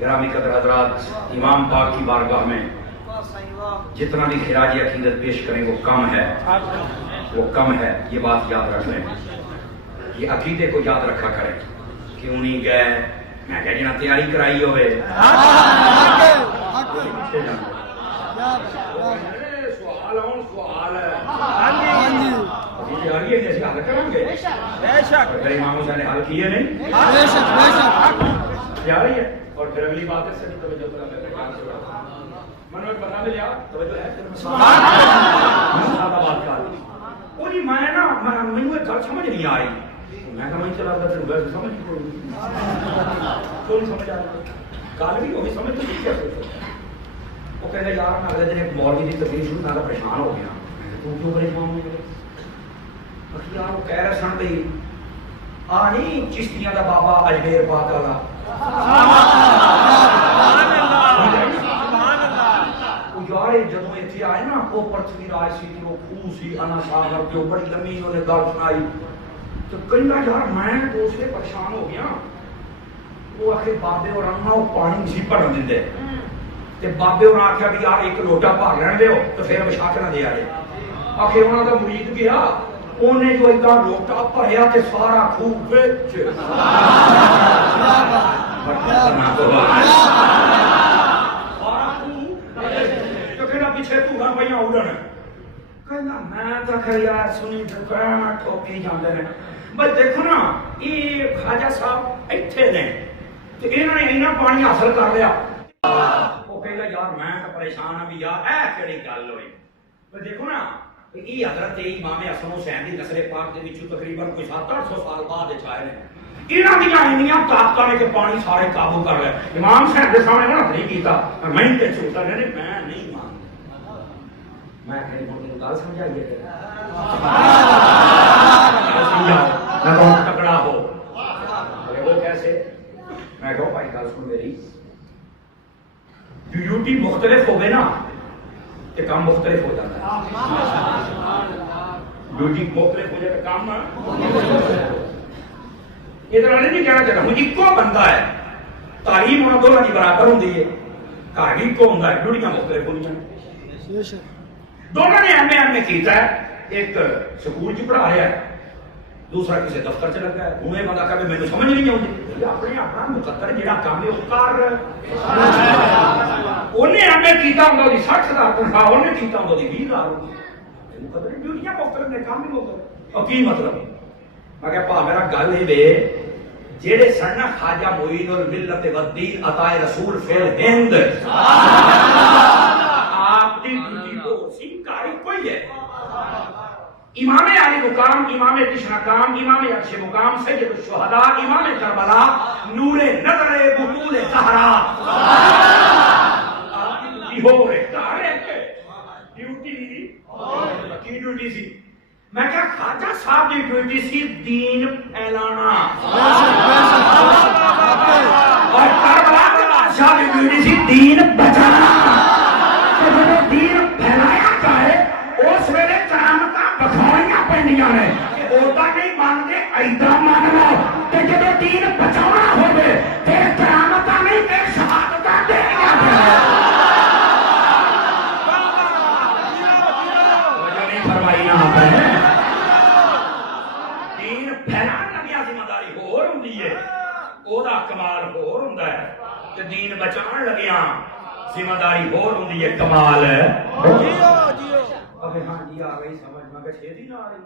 گرامی قدر حضرات، امام پاک کی بارگاہ میں جتنا بھی خراج عقیدت پیش کریں وہ کم ہے، وہ کم ہے، یہ بات یاد رکھ لیں، یہ عقیدے کو یاد رکھا کریں۔ کیوں نہیں گئے؟ میں کہہ جنا تیاری کرائی ہوئے سوال ہوں سوال ہے تیاری ہے جیسے حل کریں گے اگر امام حسین نے حل کیے نہیں تیاری ہے۔ اور پھر اگلی بات ہے سبھی توجہ منوج بتا دے لیا توجہ ہے وہی میں نا مجھے گل سمجھ نہیں آ رہی، میں کہا میں چلا رہا تھا ویسے سمجھ کیوں نہیں سمجھ آ رہا گل بھی وہی سمجھ نہیں کیسے وہ کہہ یار میں اگلے دن ایک مولوی کی تقریر شروع میں پریشان ہو گیا، تو کیوں پریشان ہو گئے؟ یار وہ کہہ رہے سن بھائی آ نہیں چشتیاں دا بابا اجمیر پاک والا یار جدوں اتنے آئے نا وہ پرتھوی راج سی وہ خوہ سی انا ساگر کے بڑی لمبی انہوں نے گل سنائی تو کہیں یار میں دوسرے پریشان ہو گیا۔ وہ آخر بابے اور اما وہ پانی نہیں بھرن دے تے بابے اور آخیا بھی یار ایک لوٹا بھر لین دیو تو پھر بچا کے نہ دے آئے۔ آخر انہوں کا مرید گیا انہیں جو ایک لوٹا بھریا تے سارا خوہ وچ پیچھے دھوڑا پہ اڑن کہنا میں تو یار سنی ٹھوکی جانے نے بس دیکھو نا یہ خواجہ صاحب اتنے نے انہوں نے اتنا پانی حاصل کر لیا۔ وہ کہنا یار میں تو پریشان ہوں بھی یار اے کہڑی گل ہوئی بس دیکھو نا یہ حضرت امام حسن حسین دی نسل پاک دے وچوں تقریباً کوئی 700-800 سال بعد آئے نے، انہاں دیاں انیاں طاقتاں نے کہ پانی سارے قابو کر لیا۔ امام صاحب دے سامنے نہ نہیں کیتا میں تے چھوٹا نے میں نہیں میں کہیں گل سمجھائیے میں بہت تکڑا ہو وہ کیسے؟ میں کہوں بھائی گل سن میری ڈیوٹی مختلف ہو گئے نا کہ کام مختلف ہو جاتا ہے، ڈیوٹی مختلف ہو جائے تو کام ادھر نہیں کہنا چاہتا مجھے ایک بندہ ہے تعلیم ہونا دونوں کی برابر ہوں ہے گھر بھی ایک ہوں ڈیوٹیاں مختلف ہونی دونوں نے ایم اے کیتا ہے، ایک سکول چ پڑھا رہا ہے دوسرا کسی دفتر چ لگا ہے۔ انہیں بندہ کہ مجھے سمجھ نہیں آتی اپنے اپنا مقدر جہاں کام ہے وہ کر انہیں ایم اے کیتا ہوں 60,000 تنخواہ انہیں کیتا ہوں 20,000 مقدر ڈیوٹیاں مختلف نے کام بھی مختلف اور کی مطلب میں کہ پا میرا گل ہی وے جہے سن خواجہ معین الملت والدین عطائے رسول فی الہند آپ کی ڈیوٹی کو سنکاری کوئی ہے امام علی مقام، امام تشنقام، امام عرش مقام، سید الشہداء، امام کربلا، نور نظر بطول زہرا آپ کی ڈیوٹی ہو رہے ڈیوٹی کی ڈیوٹی سی میں کہا خواجہ صاحب کی ڈیوٹی سی دین پھیلانا اور کربلا کے بادشاہ کی ڈیوٹی سی دین بچانا۔ دین پھیلایا جائے اس ویلے کرامتاں بکھاؤنیاں پہنیاں نے اودا نہیں مانتے ایدا مان لو تے جدوں دین بچاؤنا ہوے تے کرامتاں نہیں تے شہادتاں دینیاں دین پھیلانا بھی ذمہ داری ہور ہوندی ہے اودا کمال ہور ہوندا ہے تے دین بچان لگیاں ذمہ داری ہور ہوندی ہے کمال ہے۔ ابے ہاں جی آ گئی سمجھ میں کہ چھیتی نہ آ رہی